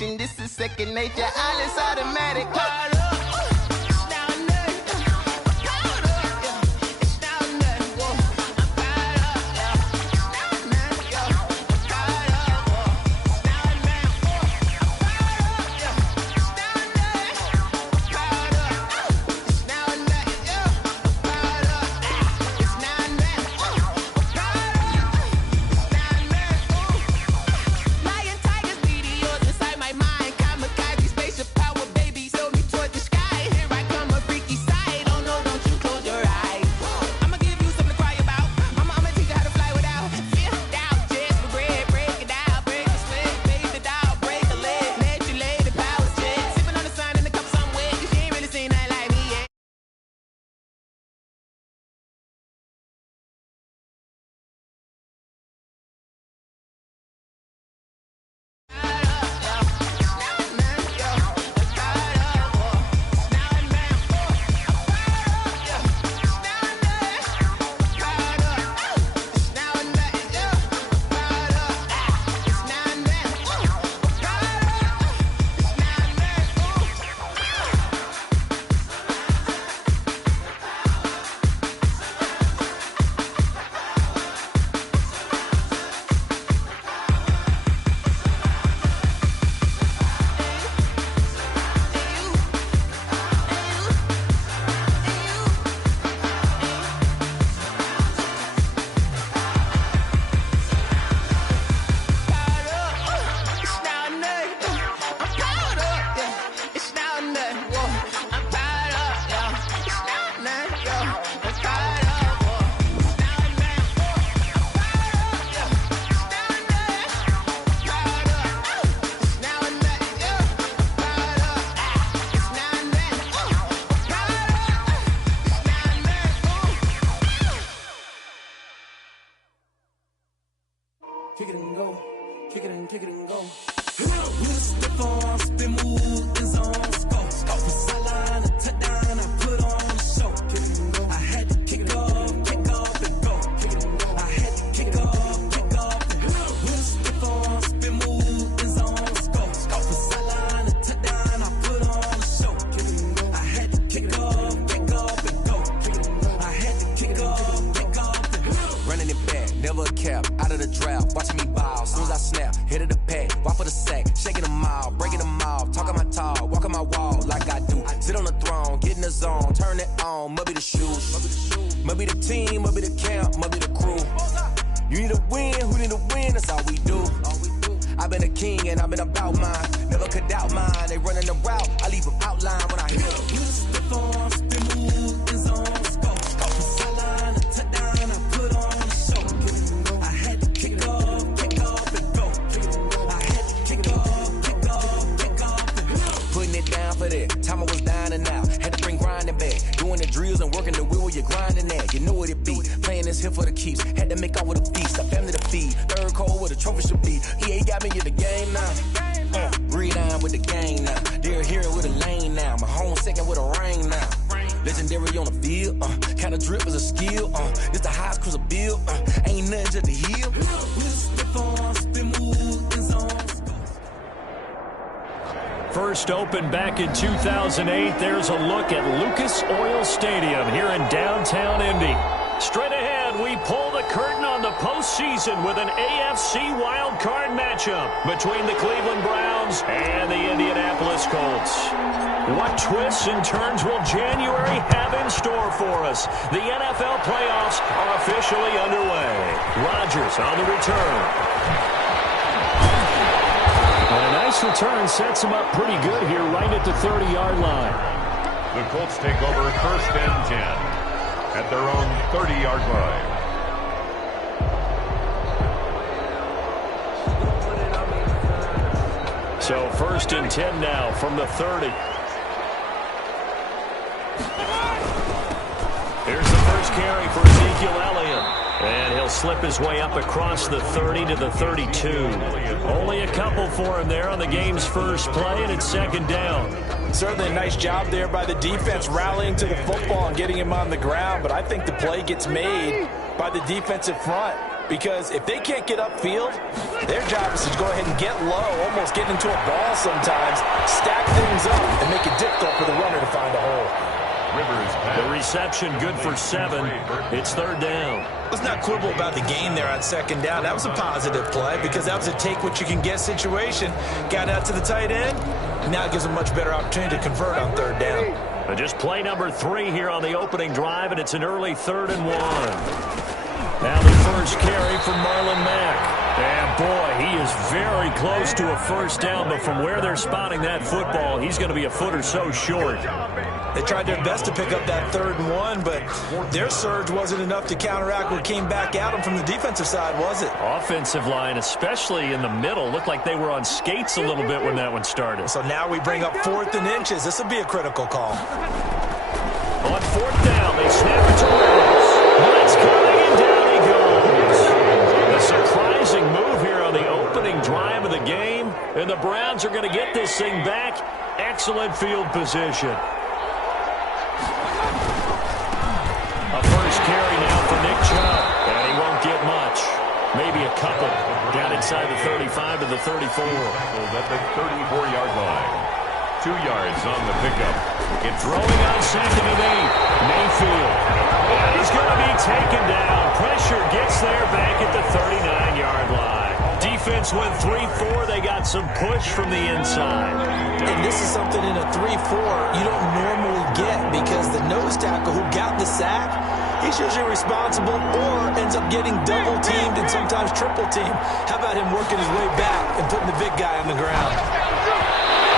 motivation. This is second nature. All is automatic. Kick it and go, kick it and go. With the form, spin move, the zone, scope. From sideline to touchdown, I put on the show. Kick it and go. I had to kick off and go. Kick it and go. I had to kick off and go. With the form, spin move, the zone, scope. From sideline to touchdown, I put on the show. Kick it and go. I had to kick off and go. Kick it and go. I had to kick off and go. Running it back, never a cap, out of the drought, watching me ball, soon as I snap, hit of the pack, walk for the sack, shaking them out, breaking them off, talking my talk, walking my wall like I do, sit on the throne, get in the zone, turn it on, must be the shoes, must be the team, must be the camp, must be the crew, you need a win, who need a win, that's all we do, I've been a king and I've been about mine, never could doubt mine, they running the route, I leave them outline when I hit them. Time I was dying and out, had to bring grinding back, doing the drills and working the wheel where you're grinding at, you know what it be, playing this here for the keeps, had to make off with a feast, a family to feed, third cold where the trophy should be, EA got me in the game now, breathe on with the game now, they're here with a lane now, my home second with a ring now, legendary on the field, kinda drip is a skill, this the highest cruiser bill, ain't nothing just the heel, First opened back in 2008, there's a look at Lucas Oil Stadium here in downtown Indy. Straight ahead, we pull the curtain on the postseason with an AFC wildcard matchup between the Cleveland Browns and the Indianapolis Colts. What twists and turns will January have in store for us? The NFL playoffs are officially underway. Rodgers on the return. And a nice return sets him up pretty good here right at the 30-yard line. The Colts take over 1st and 10 at their own 30-yard line. So 1st and 10 now from the 30. Here's the first carry for Ezekiel Elliott. And he'll slip his way up across the 30 to the 32. Only a couple for him there on the game's first play, and it's 2nd down. Certainly a nice job there by the defense rallying to the football and getting him on the ground, but I think the play gets made by the defensive front. because if they can't get upfield, their job is to go ahead and get low, almost get into a ball sometimes, stack things up, and make it difficult for the runner to find a hole. The reception good for 7. It's 3rd down. Let's not quibble about the gain there on 2nd down. That was a positive play because that was a take-what-you-can-get situation. Got out to the tight end. Now it gives a much better opportunity to convert on 3rd down. Just play number 3 here on the opening drive, and it's an early 3rd and 1. Now the first carry from Marlon Mack. And boy, he is very close to a first down, but from where they're spotting that football, he's going to be a foot or so short. They tried their best to pick up that 3rd and 1, but their surge wasn't enough to counteract what came back at them from the defensive side, was it? Offensive line, especially in the middle, looked like they were on skates a little bit when that one started. So now we bring up 4th and inches. This will be a critical call. On 4th down, they snap it to Rivers. Blitz coming, and down he goes. A surprising move here on the opening drive of the game, and the Browns are going to get this thing back. Excellent field position. A first carry now for Nick Chubb, and he won't get much. Maybe a couple down inside the 35 to the 34. At the 34-yard line. 2 yards on the pickup. Throwing on 2nd and 8. Mayfield. And he's going to be taken down. Pressure gets there back at the 39-yard line. Defense went 3-4. They got some push from the inside. And this is something in a 3-4 you don't normally get because the nose tackle who got the sack, he's usually responsible or ends up getting double-teamed and sometimes triple-teamed. How about him working his way back and putting the big guy on the ground?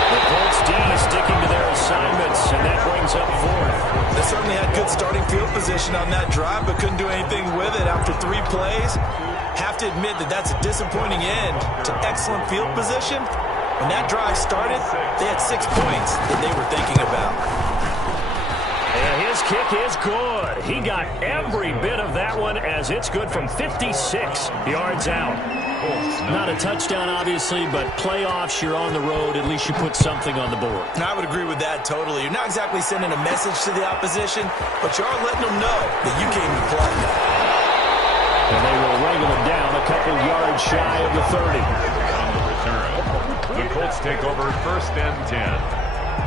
The Colts D sticking to their assignments, and that brings up 4th. They certainly had good starting field position on that drive, but couldn't do anything with it after 3 plays. Have to admit that that's a disappointing end to excellent field position. When that drive started, they had 6 points that they were thinking about. And his kick is good. He got every bit of that one as it's good from 56 yards out. Not a touchdown, obviously, but playoffs, you're on the road. At least you put something on the board. And I would agree with that totally. You're not exactly sending a message to the opposition, but you are letting them know that you came to play. And they will wrangle him down a couple yards shy of the 30. On the return, the Colts take over 1st and 10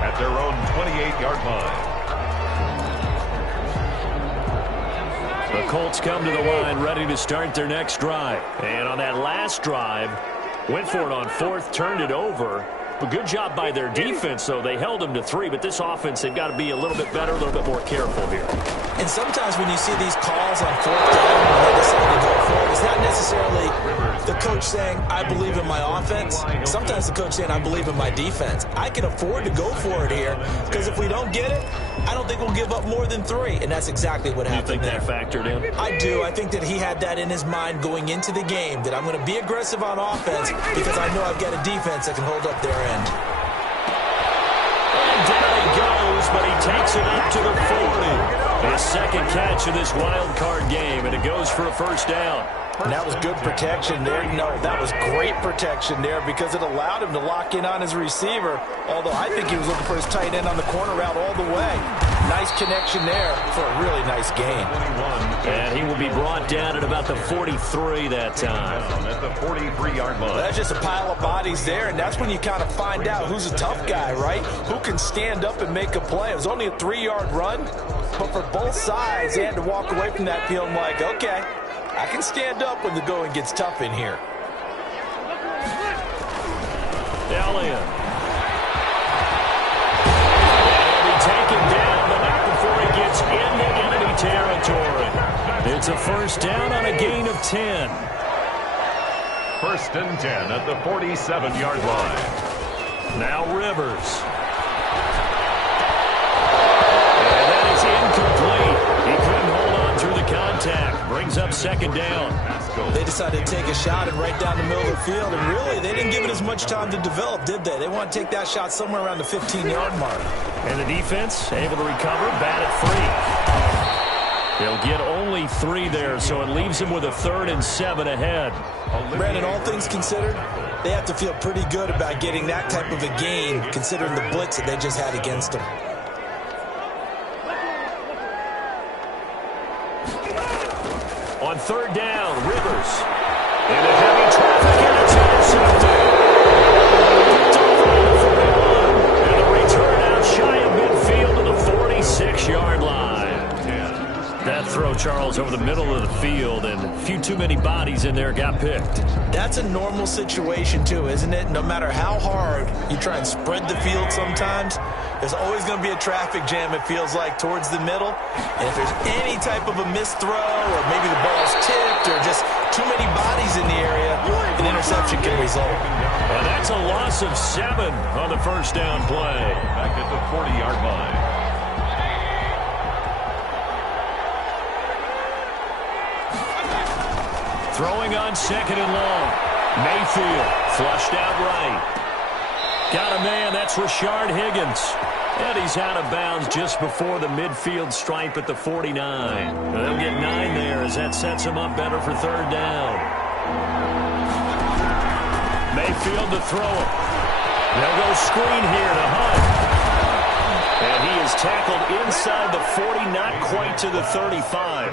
at their own 28-yard line. The Colts come to the line ready to start their next drive. And on that last drive, went for it on 4th, turned it over. But good job by their defense, though. They held them to 3, but this offense, they've got to be a little bit better, a little bit more careful here. And sometimes when you see these calls on 4th down when they decide to go for it, it's not necessarily the coach saying, I believe in my offense. Sometimes the coach saying, I believe in my defense. I can afford to go for it here because if we don't get it, I don't think we'll give up more than 3, and that's exactly what happened there. You think that factored in? I do. I think that he had that in his mind going into the game, that I'm going to be aggressive on offense because I know I've got a defense that can hold up their end. And down he goes, but he takes it up to the 40. His 2nd catch of this wild card game, and it goes for a first down. And that was good protection there. No, that was great protection there because it allowed him to lock in on his receiver, although I think he was looking for his tight end on the corner route all the way. Nice connection there for a really nice gain. And he will be brought down at about the 43 that time. At the 43-yard line. That's just a pile of bodies there, and that's when you kind of find out who's a tough guy, right? Who can stand up and make a play. It was only a 3-yard run, but for both sides, they had to walk away from that feeling like, okay, I can stand up when the going gets tough in here. Elliott. He'll be taken down, but not before he gets into enemy territory. It's a first down on a gain of 10. 1st and 10 at the 47-yard line. Now Rivers. And that is incomplete. He couldn't hold on through the contact. Brings up 2nd down. They decided to take a shot and right down the middle of the field, and really, they didn't give it as much time to develop, did they? They want to take that shot somewhere around the 15-yard mark. And the defense able to recover, bat it free. They'll get only 3 there, so it leaves them with a 3rd and 7 ahead. Brandon, all things considered, they have to feel pretty good about getting that type of a gain, considering the blitz that they just had against them. third down. Rivers into heavy traffic, and it's intercepted. Picked off around the 41. And a return out shy of midfield to the 46-yard line. That throw, Charles, over the middle of the field, and a few too many bodies in there got picked. That's a normal situation, too, isn't it? No matter how hard you try and spread the field sometimes, there's always going to be a traffic jam, it feels like, towards the middle. And if there's any type of a missed throw, or maybe the ball's tipped, or just too many bodies in the area, an interception can result. And that's a loss of 7 on the first down play. Back at the 40-yard line. Throwing on second and long. Mayfield flushed out right. Got a man, that's Rashard Higgins. And he's out of bounds just before the midfield stripe at the 49. They'll get 9 there as that sets him up better for third down. Mayfield to throw it. They'll go screen here to Hunt. And he is tackled inside the 40, not quite to the 35.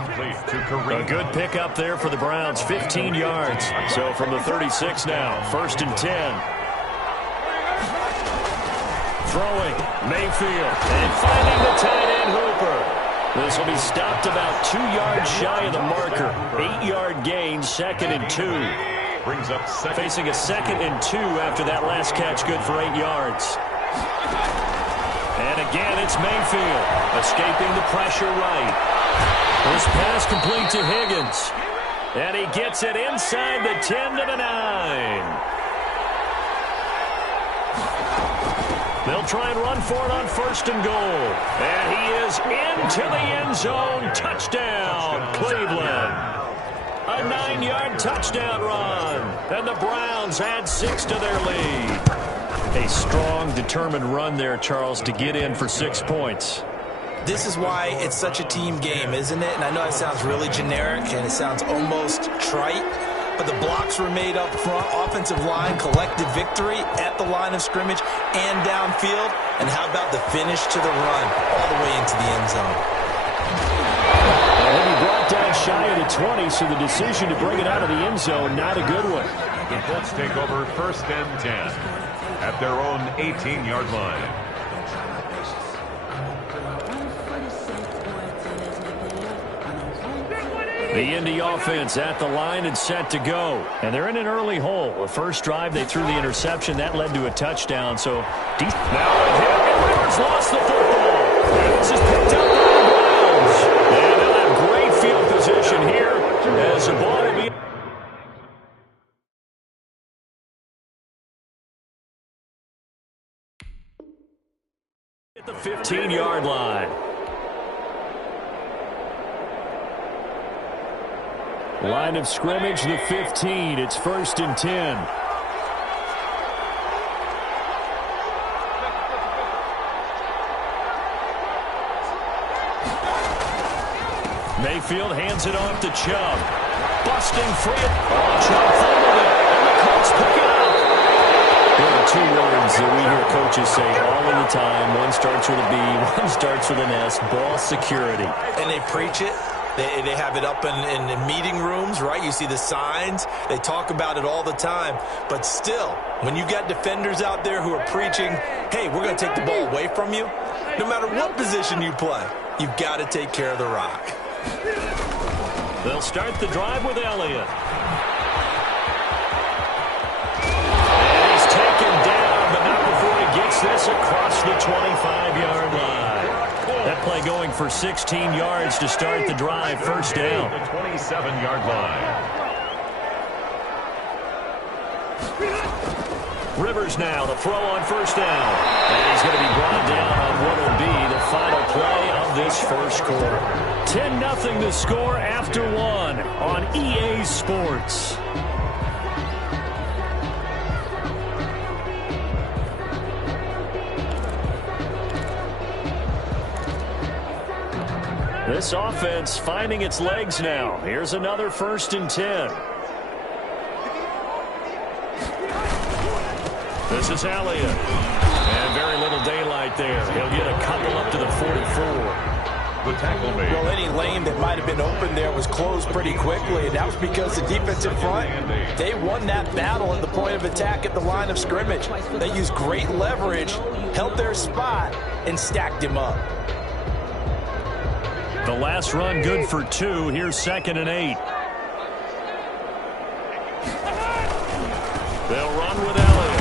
A good pickup there for the Browns, 15 yards. So from the 36 now, first and 10. Throwing, Mayfield, and finding the tight end Hooper. This will be stopped about 2 yards shy of the marker. 8-yard gain, second and 2. Brings up second. Facing a second and 2 after that last catch, good for 8 yards. And again, it's Mayfield, escaping the pressure right. This pass complete to Higgins. And he gets it inside the 10 to the 9. They'll try and run for it on first and goal. And he is into the end zone. Touchdown, Cleveland. A 9-yard touchdown run. And the Browns add 6 to their lead. A strong, determined run there, Charles, to get in for 6 points. This is why it's such a team game, isn't it? And I know it sounds really generic and it sounds almost trite, but the blocks were made up front, offensive line, collective victory at the line of scrimmage and downfield. And how about the finish to the run all the way into the end zone? And he brought down shy of the 20, so the decision to bring it out of the end zone, not a good one. The Colts take over first and 10 at their own 18-yard line. The Indy offense at the line and set to go. And they're in an early hole. The first drive, they threw the interception. That led to a touchdown. So now a hit, and Rivers lost the football. And this is picked up by the Browns. And they'll have great field position here as the ball will be... at the 15-yard line. Line of scrimmage, the 15. It's first and 10. Mayfield hands it off to Chubb. Busting free. Chubb fumbled it, and the Colts pick it up. There are 2 words that we hear coaches say all of the time. One starts with a B, one starts with an S. Ball security. And they preach it. They have it up in meeting rooms, right? You see the signs. They talk about it all the time. But still, when you got defenders out there who are preaching, hey, we're going to take the ball away from you, no matter what position you play, you've got to take care of the rock. They'll start the drive with Elliott. And he's taken down, but not before he gets this across the 25-yard line. That play going for 16 yards to start the drive. First down. The 27-yard line. Rivers now, the throw on first down. And he's going to be brought down on what will be the final play of this first quarter. 10-0 the score after 1 on EA Sports. This offense finding its legs now. Here's another first and 10. This is Elliott. And very little daylight there. He'll get a couple up to the 44. The tackle made. Well, any lane that might have been open there was closed pretty quickly, and that was because the defensive front, they won that battle at the point of attack at the line of scrimmage. They used great leverage, held their spot, and stacked him up. The last run good for 2. Here's 2nd and 8. They'll run with Elliott.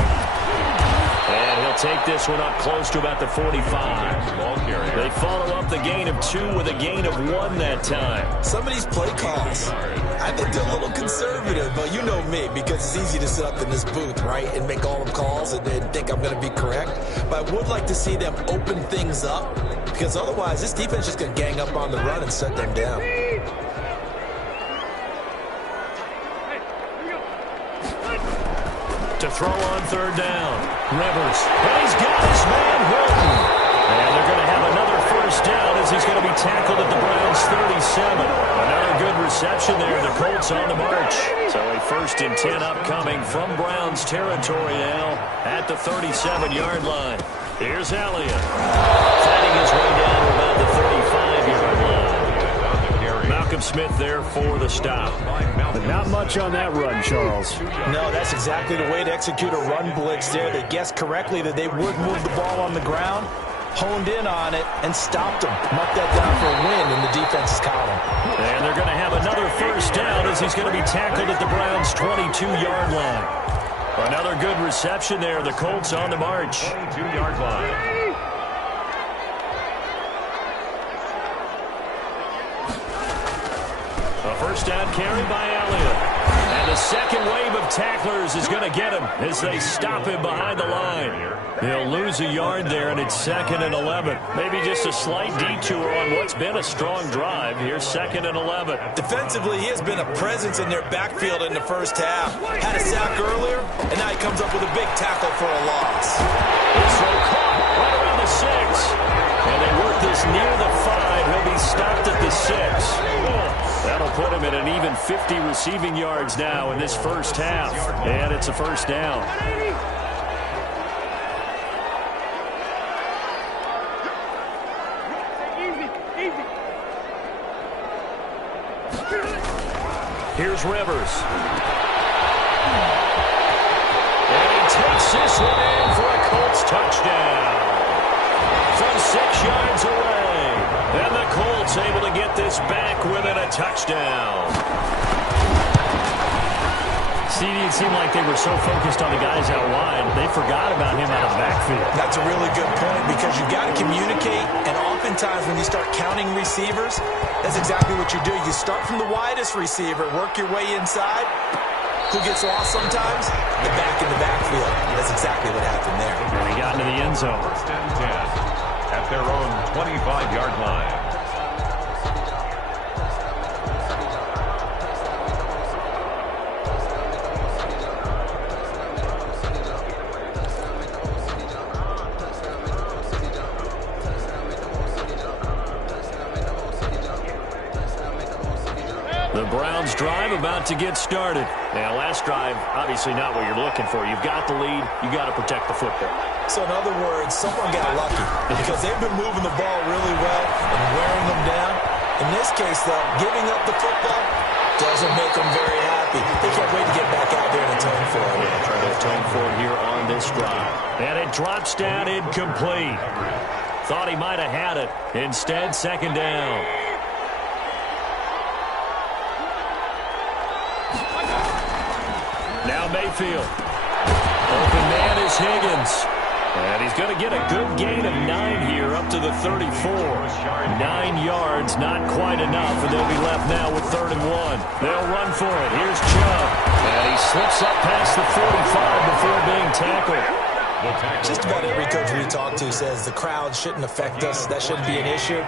And he'll take this one up close to about the 45. They follow up the gain of 2 with a gain of 1 that time. Some of these play calls, I think they're a little conservative, but you know me, because it's easy to sit up in this booth, right, and make all the calls and then think I'm going to be correct. But I would like to see them open things up, because otherwise this defense is just going to gang up on the run and shut them down. To throw on 3rd down. Rivers. And he's got his man, Hilton. And they're going to have another 1st down as he's going to be tackled at the Browns' 37. Another good reception there. The Colts on the march. So a 1st and 10 upcoming from Browns territory now at the 37-yard line. Here's Elliott. Fighting his way down to about the 35-yard line. Malcolm Smith there for the stop. But not much on that run, Charles. No, that's exactly the way to execute a run blitz there. They guessed correctly that they would move the ball on the ground, honed in on it, and stopped him. Marked that down for a win in the defense's column. And they're going to have another 1st down as he's going to be tackled at the Browns' 22-yard line. Another good reception there. The Colts on the march. 22-yard line. A 1st down carry by Elliott. And the second wave of tacklers is going to get him as they stop him behind the line. He'll lose a yard there, and it's 2nd and 11. Maybe just a slight detour on what's been a strong drive. Here's 2nd and 11. Defensively, he has been a presence in their backfield in the 1st half. Had a sack earlier, and now he comes up with a big tackle for a loss. This one caught right around the 6. And they work this near the 5. He'll be stopped at the 6. That'll put him at an even 50 receiving yards now in this 1st half. And it's a 1st down. Here's Rivers. And he takes this one in for a Colts touchdown. From 6 yards away. And the Colts able to get this back within a touchdown. See, it seemed like they were so focused on the guys out wide, they forgot about him out of the backfield. That's a really good point because you got to communicate, and oftentimes when you start counting receivers, that's exactly what you do. You start from the widest receiver, work your way inside. Who gets lost sometimes? The back in the backfield. That's exactly what happened there. And he got into the end zone. 1st and 10 at their own 25-yard line. The Browns drive about to get started. Now, last drive, obviously not what you're looking for. You've got the lead. You've got to protect the football. So, in other words, someone got lucky because they've been moving the ball really well and wearing them down. In this case, though, giving up the football doesn't make them very happy. They can't wait to get back out there and atone for it. Yeah, try to atone for it here on this drive. And it drops down incomplete. Thought he might have had it. Instead, 2nd down. Now Mayfield. Open man is Higgins. And he's going to get a good gain of 9 here up to the 34. 9 yards, not quite enough, and they'll be left now with 3rd and 1. They'll run for it. Here's Chubb. And he slips up past the 45 before being tackled. Just about every coach we talk to says the crowd shouldn't affect us. That shouldn't be an issue.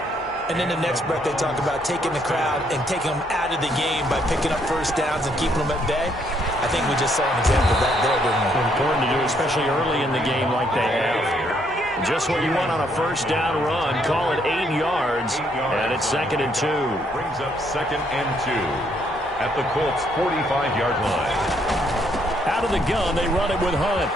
And in the next breath, they talk about taking the crowd and taking them out of the game by picking up 1st downs and keeping them at bay. I think we just saw an example of that there, didn't we? Important to do, especially early in the game like they have. Just what you want on a 1st down run. Call it 8 yards, and it's 2nd and 2. Brings up 2nd and 2 at the Colts' 45-yard line. Out of the gun, they run it with Hunt.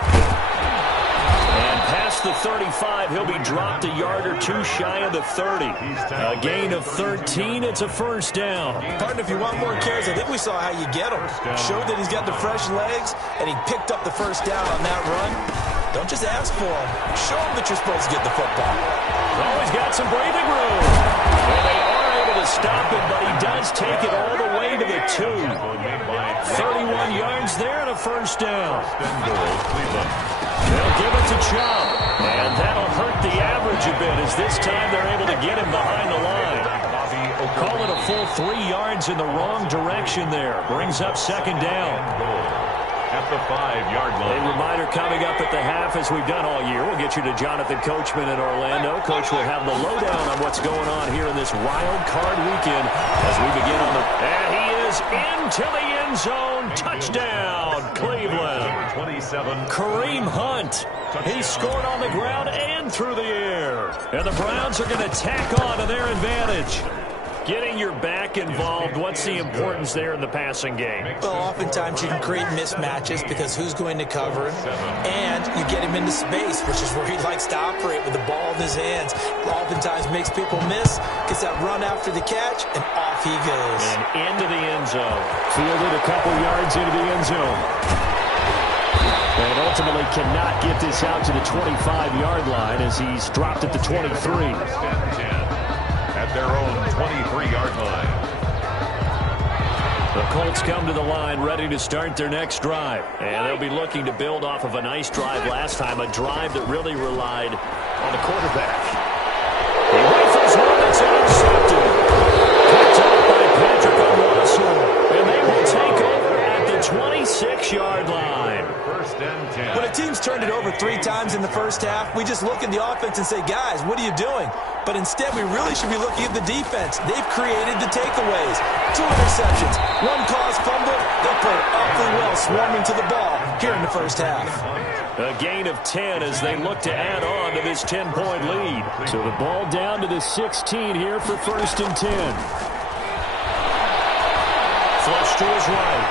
And past the 35. He'll be dropped a yard or two shy of the 30. A gain of 13. It's a first down. Partner, if you want more carries, I think we saw how you get him. Showed that he's got the fresh legs, and he picked up the first down on that run. Don't just ask for him. Show him that you're supposed to get the football. Oh, he's got some breathing room. And they are able to stop him, but he does take it all the way to the 2. 31 yards there and a first down. They'll give it to Chubb. And that'll hurt the average a bit as this time they're able to get him behind the line. Call it a full 3 yards in the wrong direction there. Brings up second down. At the 5-yard line. A reminder coming up at the half, as we've done all year. We'll get you to Jonathan Coachman in Orlando. Coach will have the lowdown on what's going on here in this wild card weekend as we begin on the... And he is into the end zone. Touchdown, Cleveland. 27. Kareem Hunt. He scored on the ground and through the air. And the Browns are going to tack on to their advantage. Getting your back involved, what's the importance there in the passing game? Well, oftentimes you can create mismatches because who's going to cover him, and you get him into space, which is where he likes to operate with the ball in his hands. Oftentimes makes people miss, gets that run after the catch, and off he goes. And into the end zone. Fielded a couple yards into the end zone. And ultimately cannot get this out to the 25-yard line as he's dropped at the 23. At their own 23-yard line. The Colts come to the line ready to start their next drive. And they'll be looking to build off of a nice drive last time, a drive that really relied on the quarterback. He rifles one that's intercepted. Picked up by Patrick O'Russell. And they will take over at the 26-yard line. First and 10. When a team's turned it over 3 times in the first half, we just look at the offense and say, guys, what are you doing? But instead, we really should be looking at the defense. They've created the takeaways. 2 interceptions, 1 caused fumble. They played awfully well swarming to the ball here in the first half. A gain of 10 as they look to add on to this 10-point lead. So the ball down to the 16 here for first and 10. Flush to his right.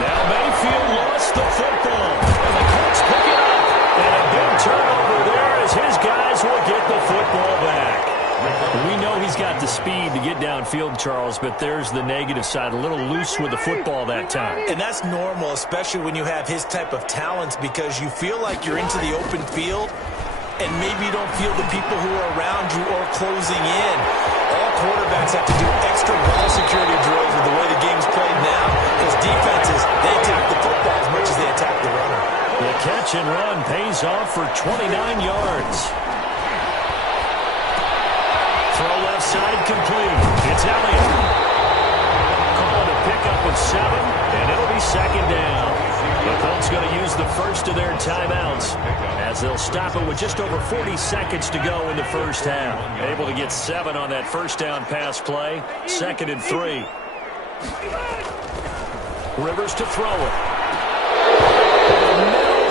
Now Mayfield lost the football. And the Colts pick it up. And a big turnover there as his guys will get the football back. We know he's got the speed to get downfield, Charles, but there's the negative side. A little loose with the football that time. And that's normal, especially when you have his type of talents, because you feel like you're into the open field and maybe you don't feel the people who are around you or closing in. All quarterbacks have to do extra ball security drills with the way the game's played now, because defenses, they attack the football as much as they attack the runner. The catch and run pays off for 29 yards. Throw left side complete. It's Elliott. Call it a pickup of 7, and it'll be second down. The Colts going to use the first of their timeouts as they'll stop it with just over 40 seconds to go in the first half. Able to get 7 on that first down pass play. 2nd and 3. Rivers to throw it.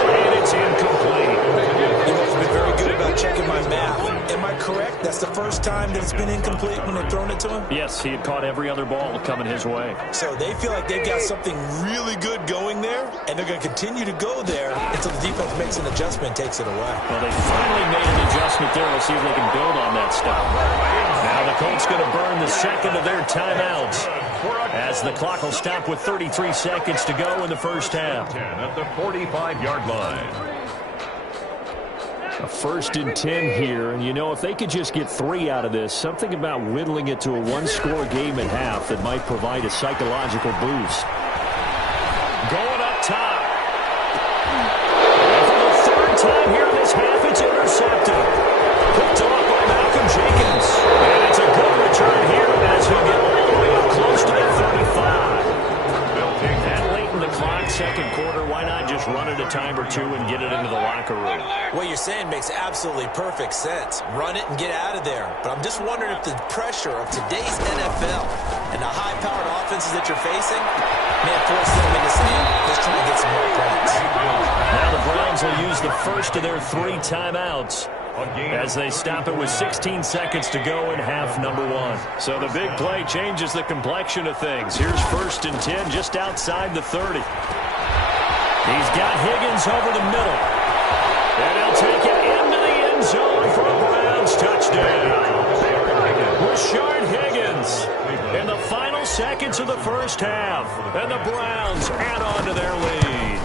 And it's incomplete. You guys have been very good about checking my math. Am I correct? That's the first time that it's been incomplete when they've thrown it to him? Yes, he had caught every other ball coming his way. So they feel like they've got something really good going there, and they're going to continue to go there until the defense makes an adjustment and takes it away. Well, they finally made an adjustment there. We'll see if they can build on that stuff. Now the Colts going to burn the second of their timeouts as the clock will stop with 33 seconds to go in the first half. 10 at the 45-yard line. A 1st and 10 here, and you know, if they could just get 3 out of this, something about whittling it to a 1-score game at half that might provide a psychological boost. Going up top. And for the 3rd time here in this half, it's intercepted. Picked off by Malcolm Jenkins. And it's a good return here as he'll get all the way up close to the 35. That late in the clock, 2nd quarter, why not just run it a time or 2 and get it into the locker room? What you're saying makes absolutely perfect sense. Run it and get out of there. But I'm just wondering if the pressure of today's NFL and the high-powered offenses that you're facing may have forced them into saying, let's try and get some more points. Now the Browns will use the first of their 3 timeouts as they stop it with 16 seconds to go in half number 1. So the big play changes the complexion of things. Here's 1st and 10 just outside the 30. He's got Higgins over the middle. And he'll take it in zone for a Browns touchdown. Rashard Higgins in the final seconds of the first half. And the Browns add on to their lead.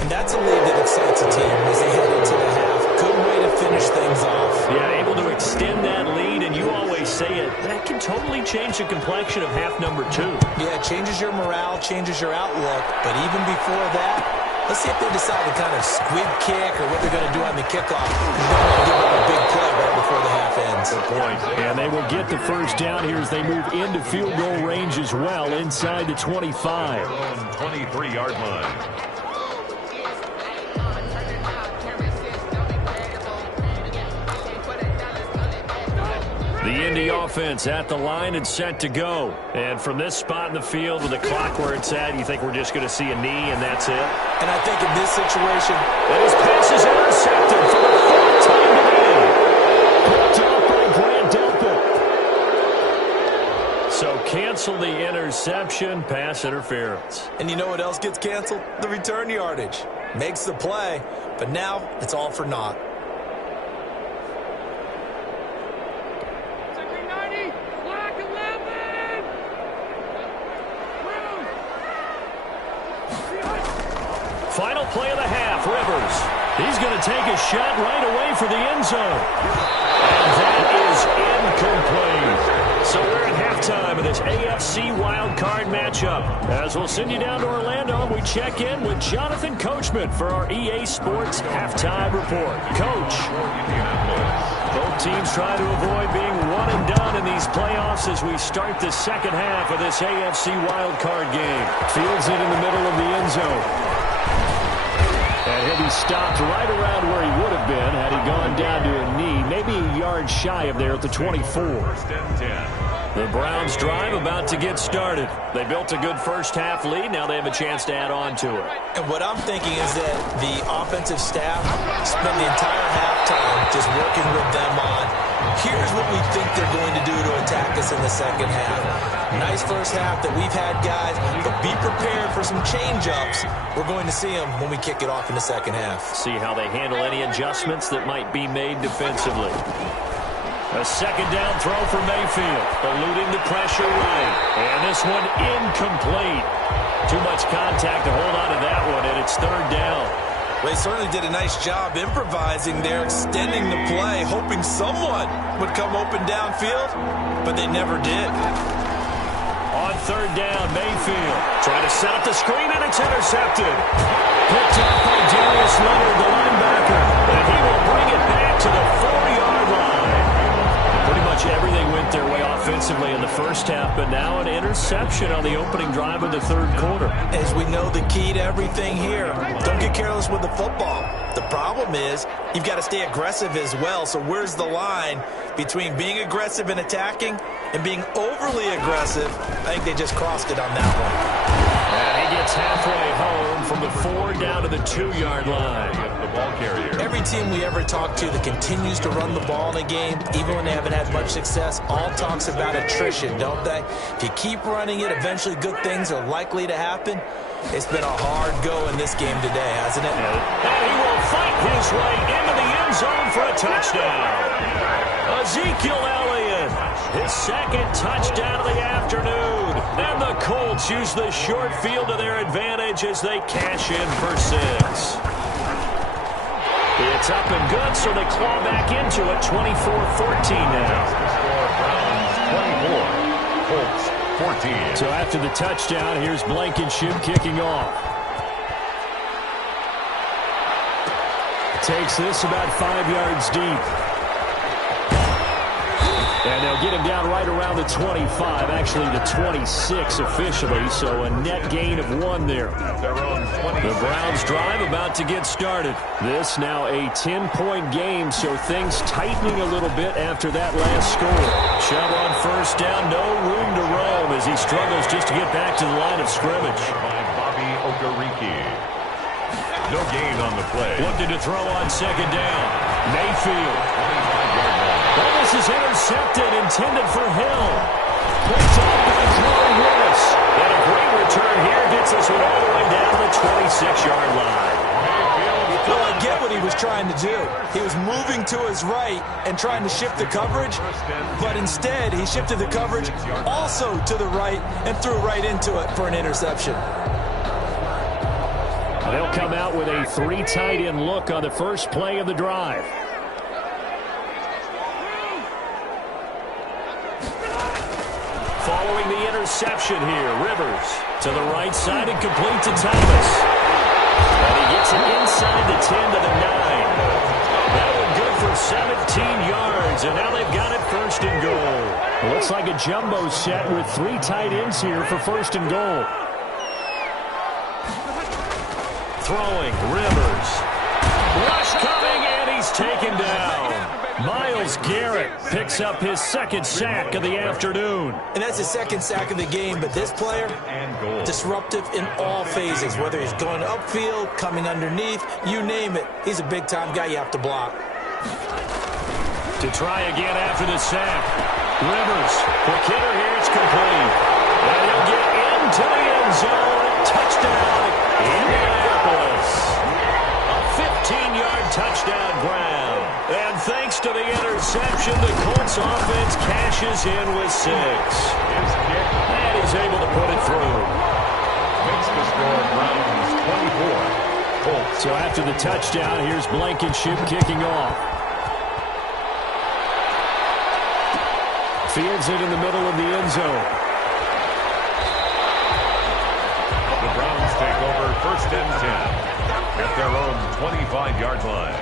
And that's a lead that excites a team as they head into the half. Good way to finish things off. Yeah, able to extend that lead, and you always say it, that can totally change the complexion of half number 2. Yeah, it changes your morale, changes your outlook. But even before that, let's see if they decide to kind of squib kick or what they're going to do on the kickoff. Because they're going to give up a big play right before the half ends. Good point. And they will get the first down here as they move into field goal range as well, inside the 25. 23-yard line. The Indy offense at the line and set to go. And from this spot in the field with the clock where it's at, you think we're just going to see a knee and that's it? And I think in this situation, and his pass is intercepted for the fourth time today. Picked up by Grant Delpit. So cancel the interception, pass interference. And you know what else gets canceled? The return yardage. Makes the play, but now it's all for naught. Final play of the half, Rivers. He's going to take a shot right away for the end zone. And that is incomplete. So we're at halftime of this AFC wildcard matchup. As we'll send you down to Orlando, we check in with Jonathan Coachman for our EA Sports Halftime Report. Coach, both teams try to avoid being one and done in these playoffs as we start the second half of this AFC wildcard game. Fields it in the middle of the end zone. And he'll be stopped right around where he would have been had he gone down to a knee, maybe a yard shy of there at the 24. First and 10. The Browns drive about to get started. They built a good first half lead. Now they have a chance to add on to it. And what I'm thinking is that the offensive staff spent the entire halftime just working with them on, here's what we think they're going to do to attack us in the second half. Nice first half that we've had, guys, but be prepared for some change-ups. We're going to see them when we kick it off in the second half. See how they handle any adjustments that might be made defensively. A second down throw for Mayfield, eluding the pressure right. And this one incomplete. Too much contact to hold on to that one, and it's third down. They certainly did a nice job improvising there, extending the play, hoping someone would come open downfield, but they never did. On third down, Mayfield trying to set up the screen, and it's intercepted. Picked up by Darius Leonard, the linebacker, and he will bring it back to the 4-yard line. Pretty much everything went their way offensively in the first half, but now an interception on the opening drive of the third quarter. As we know, the key to everything here, don't get careless with the football. The problem is you've got to stay aggressive as well. So where's the line between being aggressive and attacking and being overly aggressive? I think they just crossed it on that one. And he gets halfway home from the 4 down to the 2-yard line. The ball carrier. Every team we ever talk to that continues to run the ball in a game, even when they haven't had much success, all talks about attrition, don't they? If you keep running it, eventually good things are likely to happen. It's been a hard go in this game today, hasn't it? And he will fight his way into the end zone for a touchdown. Ezekiel Elliott, his second touchdown of the afternoon. And the Colts use the short field to their advantage as they cash in for 6. It's up and good, so they claw back into it, 24-14 now. Browns 24, Colts 14. So after the touchdown, here's Blankenship kicking off. Takes this about 5 yards deep. And they'll get him down right around the 25, actually the 26 officially, so a net gain of 1 there. The Browns drive about to get started. This now a 10-point game, so things tightening a little bit after that last score. Chubb on first down, no room to roam as he struggles just to get back to the line of scrimmage. By Bobby Okereke. No gain on the play. Looking to throw on second down. Mayfield. Well, this is intercepted, intended for Hill. Picked up by Corey Willis. And a great return here gets us one all the way down to the 26-yard line. Well, I get what he was trying to do. He was moving to his right and trying to shift the coverage, but instead he shifted the coverage also to the right and threw right into it for an interception. They'll come out with a 3 tight end look on the first play of the drive. Following the interception here, Rivers to the right side and complete to Thomas. And he gets it inside the 10 to the 9. That one good for 17 yards, and now they've got it first and goal. Looks like a jumbo set with 3 tight ends here for first and goal. Throwing, Rivers. Rush coming, and he's taken down. Myles Garrett picks up his 2nd sack of the afternoon. And that's his 2nd sack of the game, but this player, disruptive in all phases, whether he's going upfield, coming underneath, you name it. He's a big-time guy you have to block. To try again after the sack. Rivers, quick hitter here, it's complete. And he'll get into the end zone. Touchdown, Indianapolis. A 15-yard touchdown ground. And thanks to the interception, the Colts offense cashes in with 6. And he's able to put it through. Makes the score Browns 24. Colts. So after the touchdown, here's Blankenship kicking off. Fields it in the middle of the end zone. The Browns take over 1st and 10 at their own 25-yard line.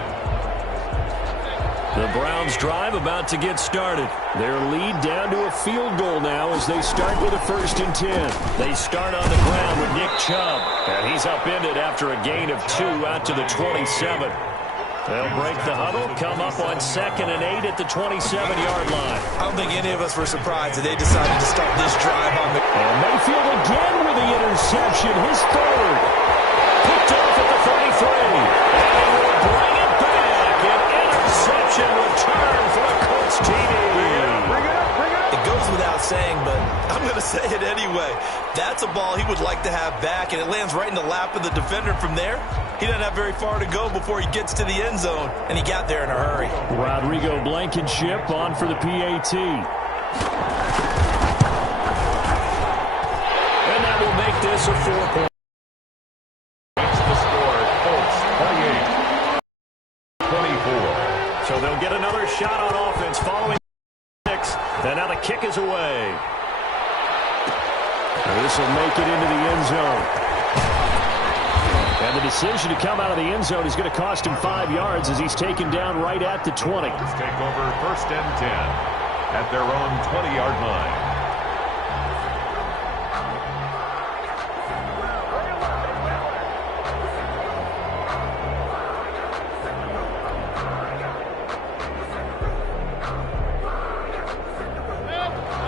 The Browns drive about to get started. Their lead down to a field goal now as they start with a 1st and 10. They start on the ground with Nick Chubb, and he's upended after a gain of 2 out to the 27. They'll break the huddle, come up on 2nd and 8 at the 27-yard line. I don't think any of us were surprised that they decided to start this drive on the... And Mayfield again with the interception, his 3rd. Picked off at the 33. And he will bring it back. An interception return for the Colts TD. It goes without saying, but I'm going to say it anyway. That's a ball he would like to have back, and it lands right in the lap of the defender from there. He doesn't have very far to go before he gets to the end zone, and he got there in a hurry. Rodrigo Blankenship on for the PAT. And that will make this a 4-point. Makes the score Colts 28-24. So they'll get another shot on offense following 6. And now the kick is away. This will make it into the end zone. And the decision to come out of the end zone is going to cost him 5 yards as he's taken down right at the 20. Let's take over 1st and 10 at their own 20-yard line.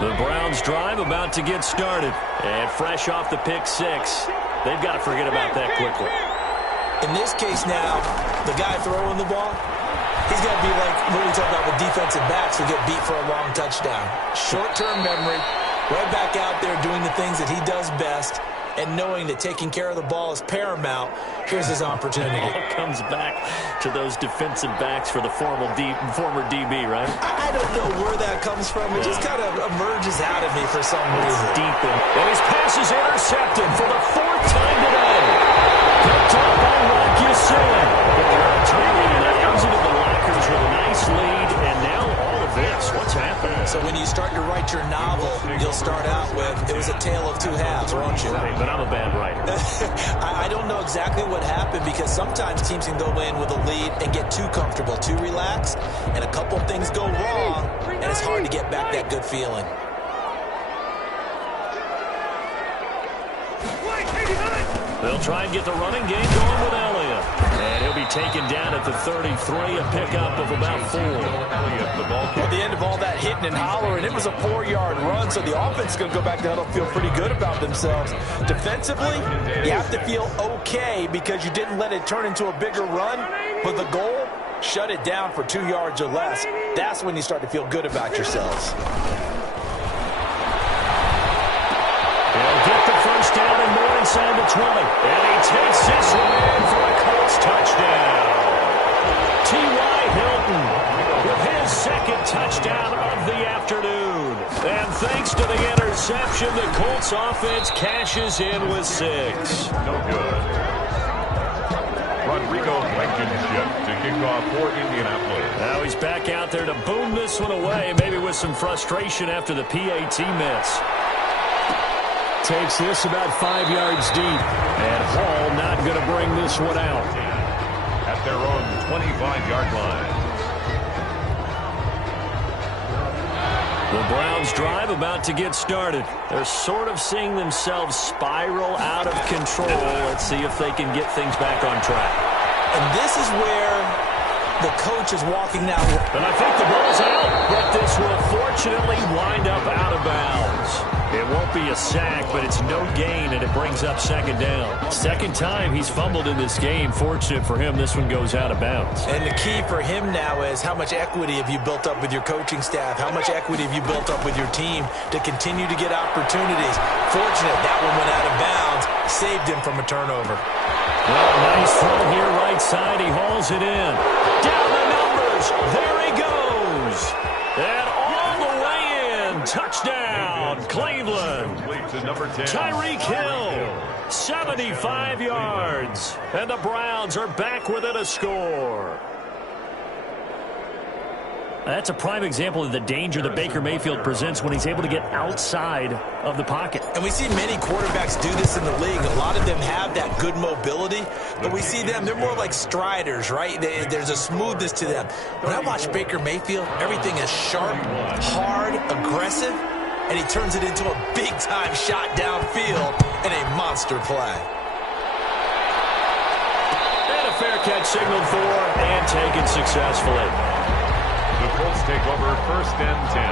The Browns drive about to get started. And fresh off the pick 6. They've got to forget about that quickly. In this case now, the guy throwing the ball, he's got to be like what we talk about with defensive backs who get beat for a long touchdown. Short-term memory, right back out there doing the things that he does best, and knowing that taking care of the ball is paramount. Here's his opportunity. It all comes back to those defensive backs for the former DB, right? I don't know where that comes from. It just kind of emerges out of me for some reason. Deep in. And his pass is intercepted for the 4th time today. Picked up by Rakusin. Comes into the Lakers with a nice lead, and now all of this. What's happening? So when you start to write your novel, you'll start out with, it was a tale of 2 halves, won't you? But I'm a bad writer. I don't know exactly what happened because sometimes teams can go in with a lead and get too comfortable, too relaxed, and a couple things go wrong, and it's hard to get back that good feeling. They'll try and get the running game going with Elliott. And he'll be taken down at the 33, a pickup of about 4. At the end of all that hitting and hollering, it was a 4-yard run, so the offense is going to go back down and feel pretty good about themselves. Defensively, you have to feel okay because you didn't let it turn into a bigger run, but the goal, shut it down for 2 yards or less. That's when you start to feel good about yourselves. He'll get the first down and more inside the 20. And he takes this one in for a Colts touchdown. interception. The Colts offense cashes in with 6. No good. Rodrigo Blankenship to kick off for Indianapolis. Now he's back out there to boom this one away, maybe with some frustration after the PAT miss. Takes this about 5 yards deep. And Hall not going to bring this one out. At their own 25-yard line. The Browns drive about to get started. They're sort of seeing themselves spiral out of control. Let's see if they can get things back on track. And this is where the coach is walking now. And I think the ball's out, but this will fortunately wind up out of bounds. It won't be a sack, but it's no gain, and it brings up second down. Second time he's fumbled in this game. Fortunate for him, this one goes out of bounds. And the key for him now is how much equity have you built up with your coaching staff? How much equity have you built up with your team to continue to get opportunities? Fortunate, that one went out of bounds, saved him from a turnover. Well, nice throw here, right side. He hauls it in. Down the numbers. There he goes. And all the way in. Touchdown, Cleveland. Tyreek Hill, 75 yards. And the Browns are back within a score. That's a prime example of the danger that Baker Mayfield presents when he's able to get outside of the pocket. And we see many quarterbacks do this in the league. A lot of them have that good mobility, but we see them, they're more like striders, right? There's a smoothness to them. When I watch Baker Mayfield, everything is sharp, hard, aggressive, and he turns it into a big-time shot downfield in a monster play. And a fair catch signaled for and taken successfully. The Colts take over first and 10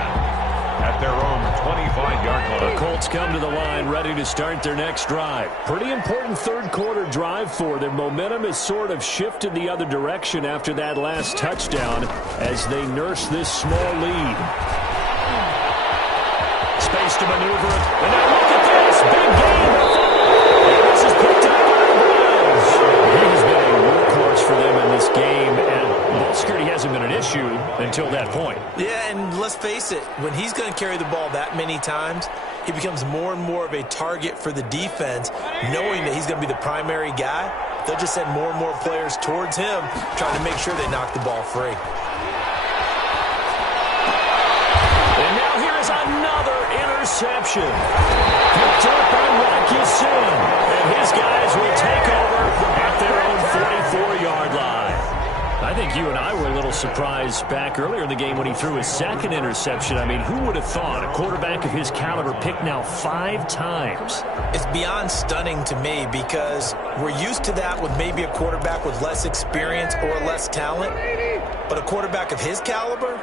at their own 25-yard line. The Colts come to the line ready to start their next drive. Pretty important third-quarter drive for them. Momentum has sort of shifted the other direction after that last touchdown as they nurse this small lead. Space to maneuver. And now look at this. Big game. And this is picked up by the Browns. He has been a workhorse for them in this game, and ball security hasn't been an issue until that point. Yeah, and let's face it, when he's going to carry the ball that many times, he becomes more and more of a target for the defense, knowing that he's going to be the primary guy. They'll just send more and more players towards him, trying to make sure they knock the ball free. And now here's another interception. Picked up by Rocky Sin. And his guys will take over at their own 44-yard line. I think you and I were a little surprised back earlier in the game when he threw his second interception. I mean, who would have thought a quarterback of his caliber picked now 5 times? It's beyond stunning to me because we're used to that with maybe a quarterback with less experience or less talent. But a quarterback of his caliber,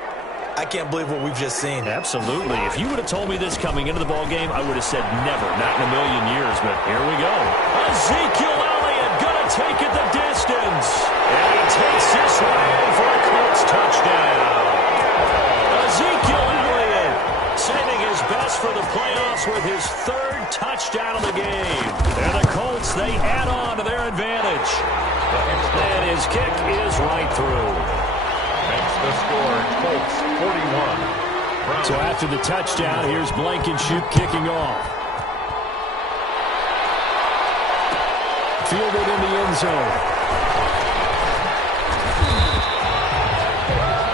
I can't believe what we've just seen. Absolutely. If you would have told me this coming into the ballgame, I would have said never, not in a million years. But here we go. Ezekiel Elliott going to take it the distance. And he takes this one in for a Colts touchdown. Ezekiel Elliott saving his best for the playoffs with his 3rd touchdown of the game. And the Colts, they add on to their advantage. And his kick is right through. Makes the score Colts 41. Browns. So after the touchdown, here's Blankenship kicking off. Fielded in the end zone.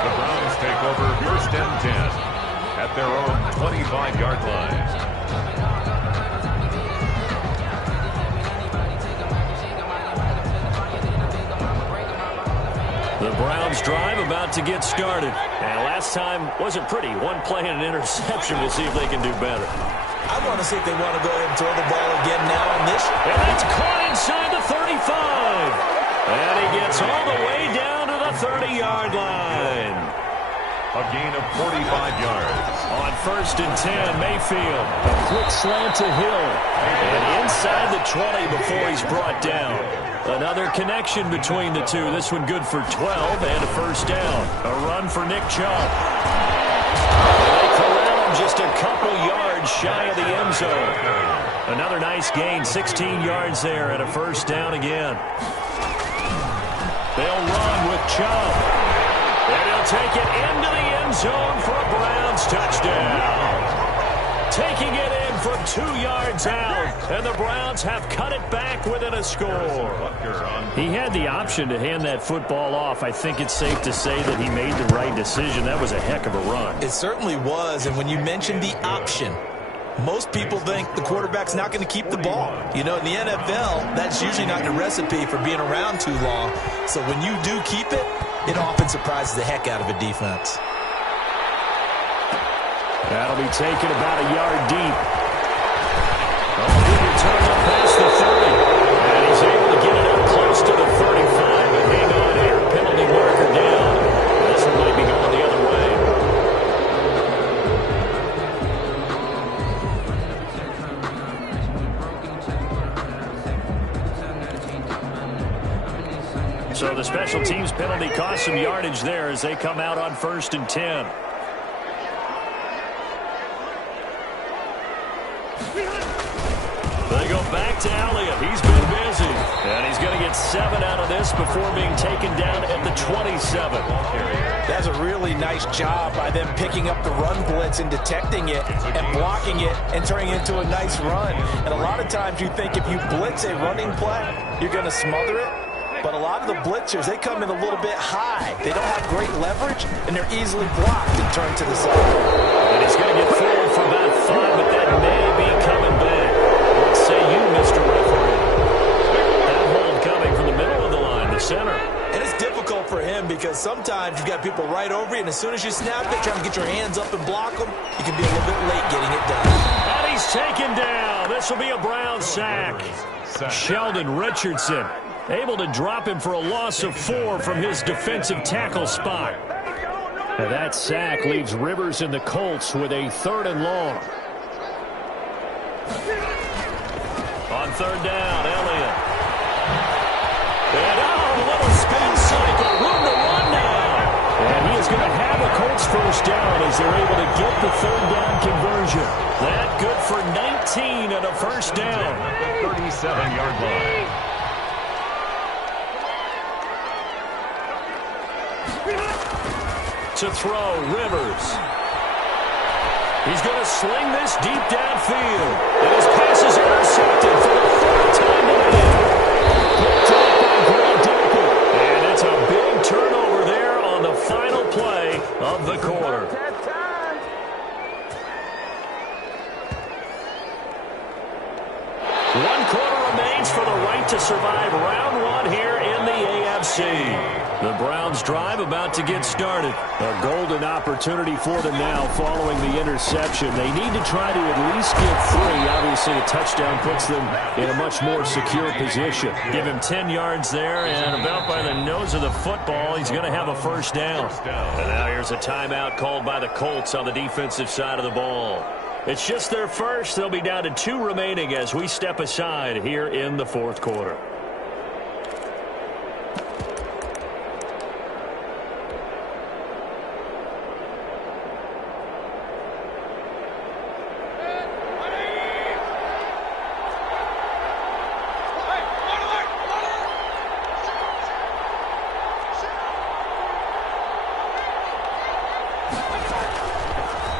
The Browns take over first and 10 at their own 25-yard line. The Browns drive about to get started. And last time wasn't pretty. One play and an interception. We'll see if they can do better. I want to see if they want to go ahead and throw the ball again now on this. And that's caught inside the 35. And he gets all the way down to the 30-yard line. A gain of 45 yards. On first and 10, Mayfield. A quick slant to Hill. And inside the 20 before he's brought down. Another connection between the two. This one good for 12 and a first down. A run for Nick Chubb. They corral him just a couple yards shy of the end zone. Another nice gain, 16 yards there and a first down again. They'll run with Chubb. And he'll take it into the end zone for a Browns touchdown. Taking it in from 2 yards out, and the Browns have cut it back within a score. He had the option to hand that football off. I think it's safe to say that he made the right decision. That was a heck of a run. It certainly was, and when you mentioned the option, most people think the quarterback's not going to keep the ball. You know, in the NFL, that's usually not a recipe for being around too long. So when you do keep it, it often surprises the heck out of a defense. That'll be taken about a yard deep. Oh, good return up past the 30. And he's able to get it up close to the 35. But hang on here. Penalty marker down. This one might be going the other way. So the special teams penalty cost some yardage there as they come out on 1st and 10. They go back to Elliott. He's been busy. And he's going to get 7 out of this before being taken down at the 27. That's a really nice job by them picking up the run blitz and detecting it and blocking it and turning it into a nice run. And a lot of times you think if you blitz a running play, you're going to smother it. But a lot of the blitzers, they come in a little bit high. They don't have great leverage, and they're easily blocked and turned to the side. And he's going to get fooled for about 5, but that may be coming back. What say you, Mr. Referee? That hold coming from the middle of the line, the center. And it's difficult for him because sometimes you've got people right over you, and as soon as you snap it, trying to get your hands up and block them, you can be a little bit late getting it done. And he's taken down. This will be a Brown sack. Sheldon Richardson able to drop him for a loss of 4 from his defensive tackle spot. Now that sack leaves Rivers and the Colts with a 3rd and long. On 3rd down, Elliott. And a little spin cycle, room to run now. And he is going to have a Colts 1st down as they're able to get the 3rd down conversion. That good for 19 and a 1st down. At the 37-yard line. To throw, Rivers. He's going to sling this deep downfield. And his pass is intercepted for the 3rd time today. Picked up by Grant Delpit. And it's a big turnover there on the final play of the quarter. One quarter remains for the right to survive round 1 here in the AFC. The Browns drive about to get started. A golden opportunity for them now following the interception. They need to try to at least get 3. Obviously, a touchdown puts them in a much more secure position. Give him 10 yards there, and about by the nose of the football, he's going to have a 1st down. And now here's a timeout called by the Colts on the defensive side of the ball. It's just their first. They'll be down to 2 remaining as we step aside here in the 4th quarter.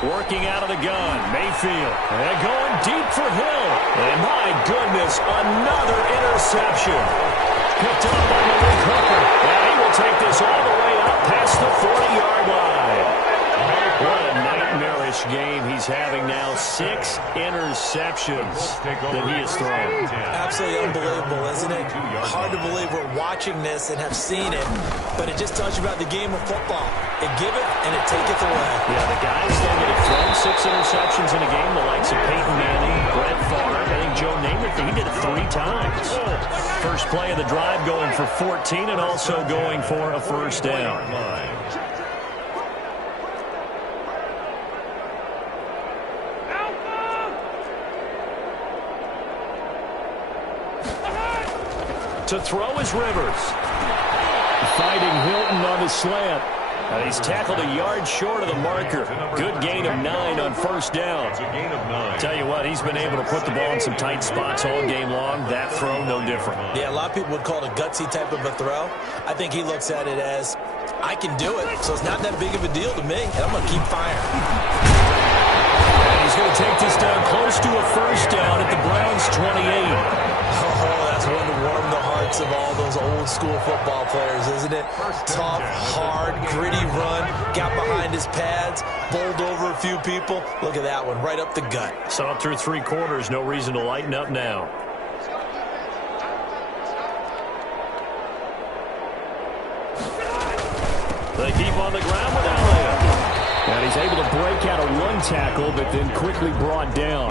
Working out of the gun, Mayfield. And going deep for Hill. And my goodness, another interception. Picked up by Malik Hooker. And he will take this all the way up past the 40-yard line. What a nightmarish game he's having now. 6 interceptions that he has thrown. Absolutely unbelievable, isn't it? Hard to believe we're watching this and have seen it, but it just tells you about the game of football. It giveth and it taketh away. Yeah, the guys that have thrown 6 interceptions in a game, the likes of Peyton Manning, Brett Favre, I think Joe Namath, he did it 3 times. First play of the drive going for 14 and also going for a 1st down. To throw is Rivers. Fighting Hilton on the slant. And he's tackled a yard short of the marker. Good gain of 9 on 1st down. Tell you what, he's been able to put the ball in some tight spots all game long. That throw, no different. Yeah, a lot of people would call it a gutsy type of a throw. I think he looks at it as, I can do it, so it's not that big of a deal to me, and I'm going to keep firing. And he's He's going to take this down close to a first down at the Browns' 28. Oh, that's one to warm the hearts of all those old-school football players, isn't it? Tough, hard, gritty run, got behind his pads, bowled over a few people. Look at that one, right up the gut. Saw it through 3 quarters, no reason to lighten up now. They keep on the ground with Elliott. And he's able to break out of 1 tackle, but then quickly brought down.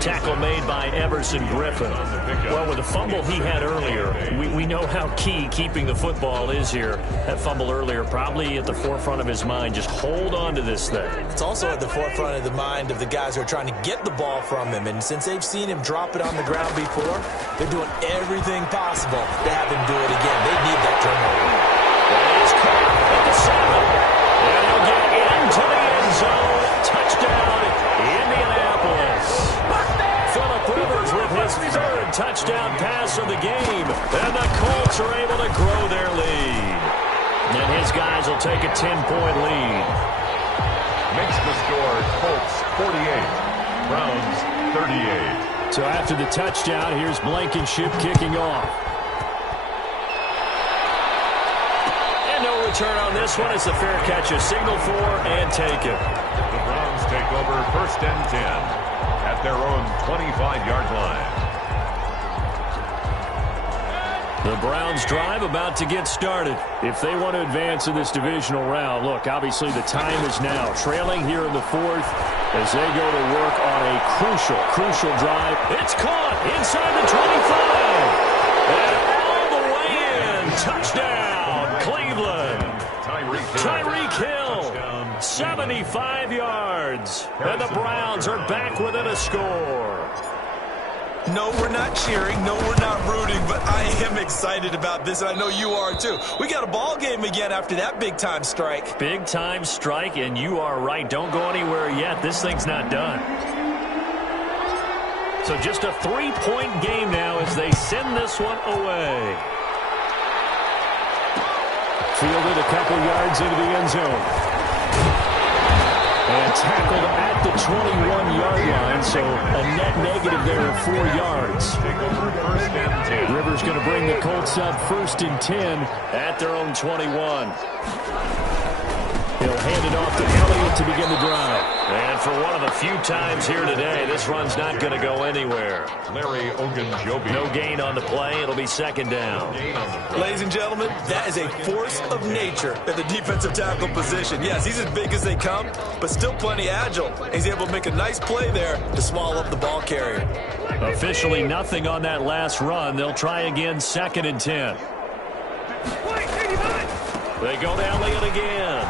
Tackle made by Everson Griffin. Well, with the fumble he had earlier, we know how key keeping the football is here. That fumble earlier probably at the forefront of his mind. Just hold on to this thing. It's also at the forefront of the mind of the guys who are trying to get the ball from him. And since they've seen him drop it on the ground before, they're doing everything possible to have him do it again. They need that turnover. He's caught at the 7. And he'll get into the end zone. Touchdown, Indianapolis. Phillip Rivers with his 3rd touchdown pass of the game. And the Colts are able to grow their lead. And his guys will take a 10-point lead. Makes the score Colts 48, Browns 38. So after the touchdown, here's Blankenship kicking off. Return on this one is the fair catch, a signal for and take it. The Browns take over 1st and 10 at their own 25-yard line. The Browns drive about to get started. If they want to advance in this divisional round, look, obviously the time is now. Trailing here in the 4th as they go to work on a crucial drive. It's caught inside the 25. And all the way in. Touchdown, Cleveland. Tyreek Hill, 75 yards. And the Browns are back within a score. No, we're not cheering. No, we're not rooting. But I am excited about this, and I know you are too. We got a ball game again after that big-time strike. Big-time strike, and you are right. Don't go anywhere yet. This thing's not done. So just a 3-point game now as they send this one away. Fielded a couple yards into the end zone. And tackled at the 21-yard line, so a net negative there of 4 yards. Rivers going to bring the Colts up 1st and 10 at their own 21. He'll hand it off to Elliott to begin the drive. And for one of the few times here today, this run's not going to go anywhere. Larry Ogunjobi. No gain on the play. It'll be 2nd down. Ladies and gentlemen, that is a force of nature at the defensive tackle position. Yes, he's as big as they come, but still plenty agile. He's able to make a nice play there to swallow up the ball carrier. Officially nothing on that last run. They'll try again 2nd and 10. They go to Elliott again.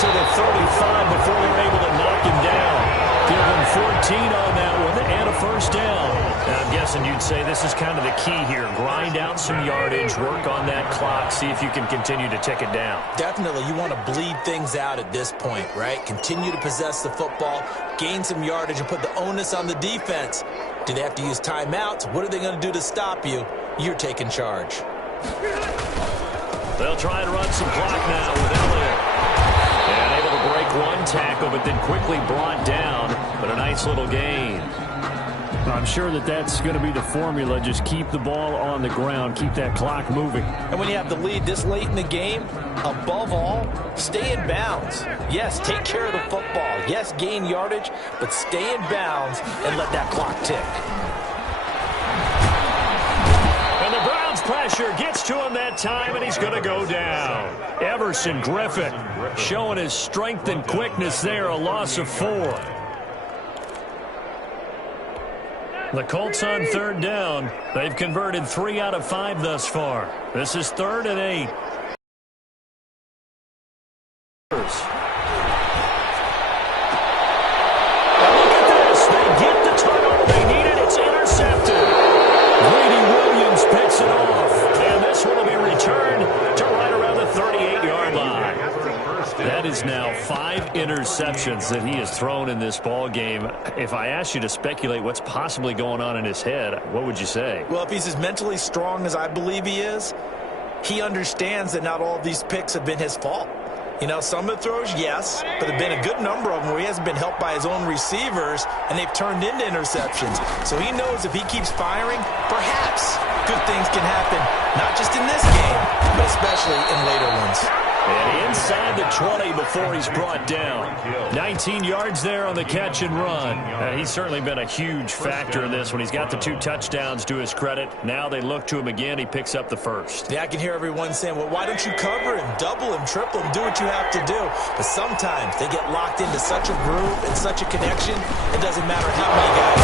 To the 35 before they're able to knock him down. Give him 14 on that one and a 1st down. And I'm guessing you'd say this is kind of the key here. Grind out some yardage, work on that clock, see if you can continue to tick it down. Definitely. You want to bleed things out at this point, right? Continue to possess the football, gain some yardage, and put the onus on the defense. Do they have to use timeouts? What are they going to do to stop you? You're taking charge. They'll try to run some clock now with Elliott. And able to break 1 tackle, but then quickly brought down. But a nice little gain. I'm sure that's going to be the formula. Just keep the ball on the ground. Keep that clock moving. And when you have the lead this late in the game, above all, stay in bounds. Yes, take care of the football. Yes, gain yardage, but stay in bounds and let that clock tick. And the Browns pressure gets to him that time, and he's going to go down. Everson Griffin showing his strength and quickness there, a loss of 4. The Colts on 3rd down. They've converted 3 out of 5 thus far. This is 3rd and 8. Now look at this. They get the turnover they needed. It's intercepted. Grady Williams picks it off. And this one will be returned to right around the 38-yard line. That is now 5 interceptions that he has thrown in this ball game. If I asked you to speculate what's possibly going on in his head, what would you say? Well, if he's as mentally strong as I believe he is, he understands that not all of these picks have been his fault. You know, some of the throws, yes, but there have been a good number of them where he hasn't been helped by his own receivers, and they've turned into interceptions. So he knows if he keeps firing, perhaps good things can happen, not just in this game, but especially in later ones. And inside the 20 before he's brought down. 19 yards there on the catch and run. He's certainly been a huge factor in this when he's got the 2 touchdowns to his credit. Now they look to him again. He picks up the first. Yeah, I can hear everyone saying, well, why don't you cover him, double him, triple him, do what you have to do. But sometimes they get locked into such a groove and such a connection, it doesn't matter how many guys.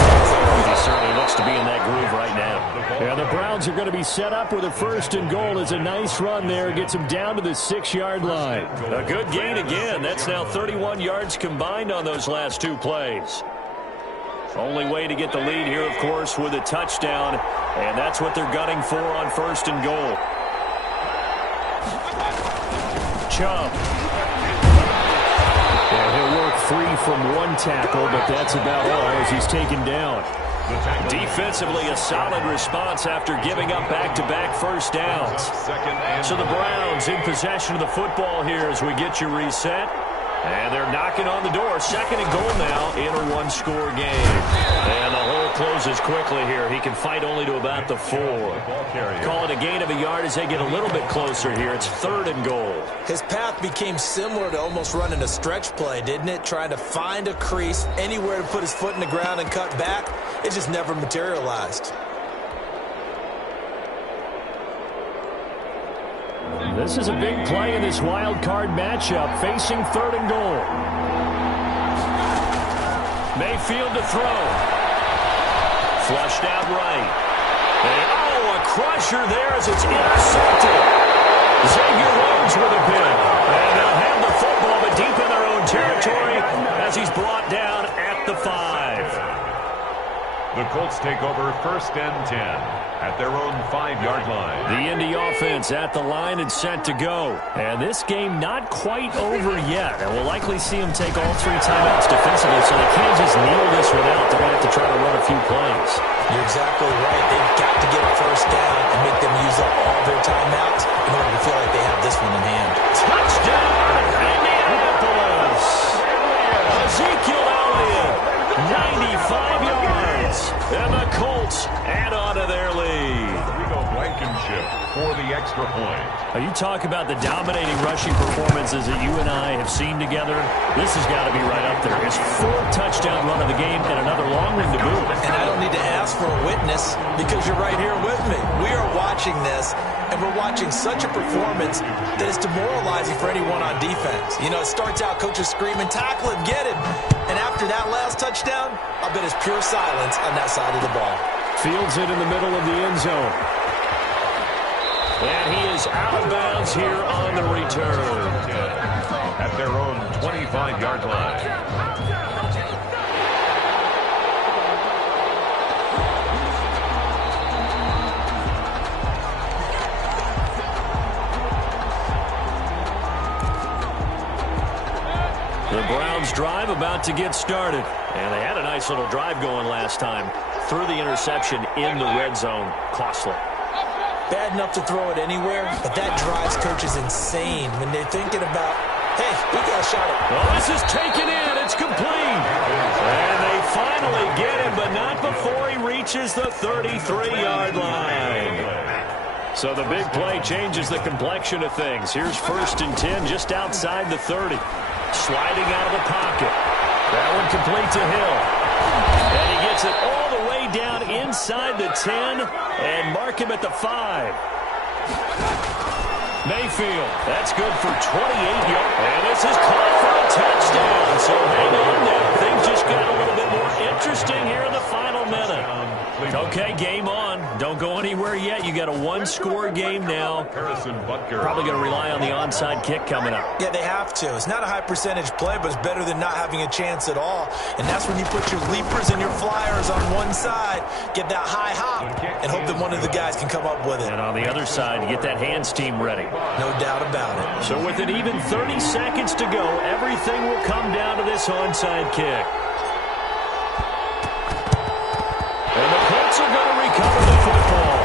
He certainly looks to be in that groove right now. Yeah, the Browns are going to be set up with a first and goal. It's a nice run there. Gets him down to the 6-yard line. A good gain again. That's now 31 yards combined on those last 2 plays. Only way to get the lead here, of course, with a touchdown. And that's what they're gunning for on first and goal. Chubb. Yeah, he'll work free from 1 tackle, but that's about all as he's taken down. Defensively, a solid response after giving up back-to-back first downs. So the Browns in possession of the football here as we get you reset. And they're knocking on the door. Second and goal now in a 1-score game. And the hole closes quickly here. He can fight only to about the 4. Call it a gain of a yard as they get a little bit closer here. It's third and goal. His path became similar to almost running a stretch play, didn't it? Trying to find a crease, anywhere to put his foot in the ground and cut back. It just never materialized. This is a big play in this wild card matchup, facing third and goal. Mayfield to throw. Flushed out right. And, a crusher there as it's intercepted. Xavier Rhodes with a pick. And they'll have the football, but deep in their own territory as he's brought down at the 5. The Colts take over first and 10 at their own 5-yard line. The Indy offense at the line and set to go. And this game not quite over yet. And we'll likely see them take all 3 timeouts defensively, so they can't just kneel this one out. They're going to have to try to run a few plays. You're exactly right. They've got to get a first down and make them use up all their timeouts in order to feel like they have this one in hand. Touchdown, Indianapolis! Ezekiel Elliott, 95 yards. And the Colts add on to their lead. Blankenship for the extra point. Now you talk about the dominating rushing performances that you and I have seen together. This has got to be right up there. His 4th touchdown run of the game and another long one to boot. And I don't need to ask for a witness because you're right here with me. We are watching this, and we're watching such a performance that is demoralizing for anyone on defense. You know, it starts out coaches screaming, tackle him, get him. And after that last touchdown, I bet it's pure silence on that side of the ball. Fields it in the middle of the end zone. And he is out of bounds here on the return. At their own 25-yard line. The Browns drive about to get started. And they had a nice little drive going last time. Threw the interception in the red zone. Costly. Bad enough to throw it anywhere, but that drives coaches insane when they're thinking about, hey, we got a shot at it. Well, this is taken in. It's complete. And they finally get him, but not before he reaches the 33-yard line. So the big play changes the complexion of things. Here's first and 10 just outside the 30. Sliding out of the pocket. That one complete to Hill. And he gets it all the way down inside the 10 and mark him at the 5. Mayfield, that's good for 28 yards. And this is caught for a touchdown. So hang on now. Things just got a little bit more interesting here in the final minute. Okay, game on. Don't go anywhere yet. You got a 1-score game now. Probably going to rely on the onside kick coming up. Yeah, they have to. It's not a high percentage play, but it's better than not having a chance at all. And that's when you put your leapers and your flyers on one side, get that high hop, and hope that one of the guys can come up with it. And on the other side, you get that hands team ready. No doubt about it. So with it even 30 seconds to go, everything will come down to this onside kick. And the Colts are going to recover the football.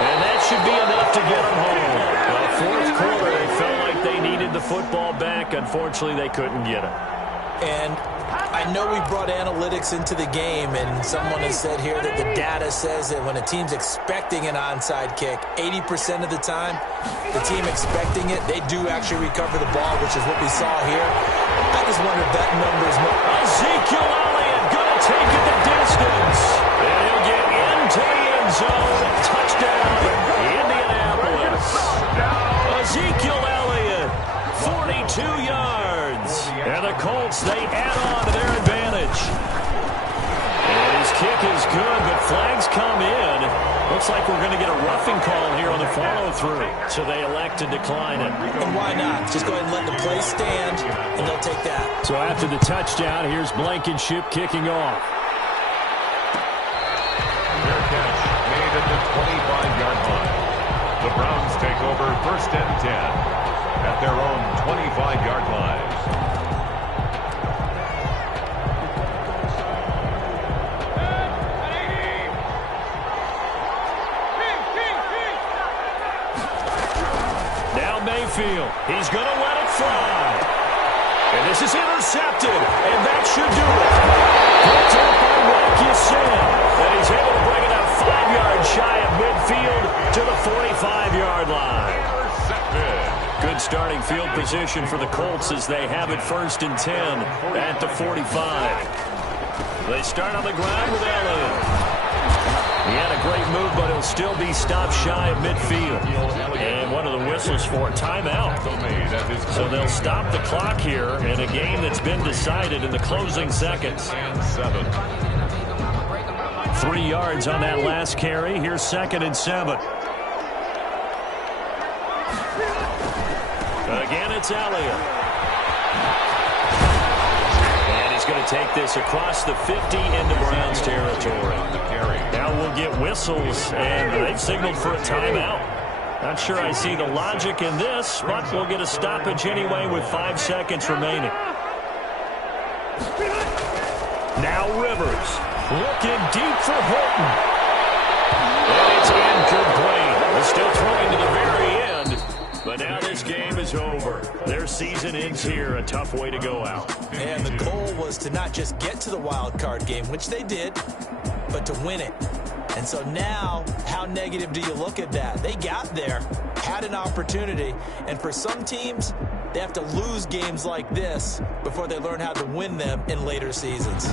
And that should be enough to get them home. Well, fourth quarter, they felt like they needed the football back. unfortunately, they couldn't get it. And I know we brought analytics into the game, and someone has said here that the data says that when a team's expecting an onside kick, 80% of the time, the team expecting it, they do actually recover the ball, which is what we saw here. I just wonder if that number is more. Ezekiel Elliott going to take it the distance. And he'll get into the end zone. Touchdown, Indianapolis. Ezekiel Elliott, 42 yards. And the Colts, they add on to their advantage. And his kick is good, but flags come in. Looks like we're going to get a roughing call here on the follow-through. So they elect to decline it. And why not? Just go ahead and let the play stand, and they'll take that. So after the touchdown, here's Blankenship kicking off. Fair catch made at the 25-yard line. The Browns take over 1st and 10 at their own 25-yard line. Now Mayfield. He's going to let it fly. And this is intercepted. And that should do it. Picked up by Wilkinson. And he's able to bring it out 5 yards shy of midfield to the 45-yard line. Good starting field position for the Colts as they have it 1st and 10 at the 45. They start on the ground with Elliott. He had a great move, but he'll still be stopped shy of midfield. And one of the whistles for a timeout. So they'll stop the clock here in a game that's been decided in the closing seconds. 3 yards on that last carry. Here's 2nd and 7. Again, it's Elliott. And he's going to take this across the 50 into Browns territory. Now we'll get whistles, and they've signaled for a timeout. Not sure I see the logic in this, but we'll get a stoppage anyway with 5 seconds remaining. Now Rivers looking deep for Horton. And it's incomplete. We're still throwing to the very end. But now this game is over. Their season ends here. A tough way to go out. And the goal was to not just get to the wild card game, which they did, but to win it. And so now, how negative do you look at that? They got there, had an opportunity, and for some teams, they have to lose games like this before they learn how to win them in later seasons.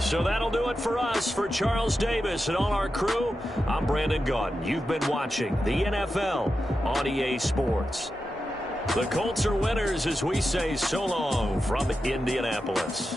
So that'll do it for us. For Charles Davis and all our crew, I'm Brandon Gaudin. You've been watching the NFL on EA Sports. The Colts are winners as we say so long from Indianapolis.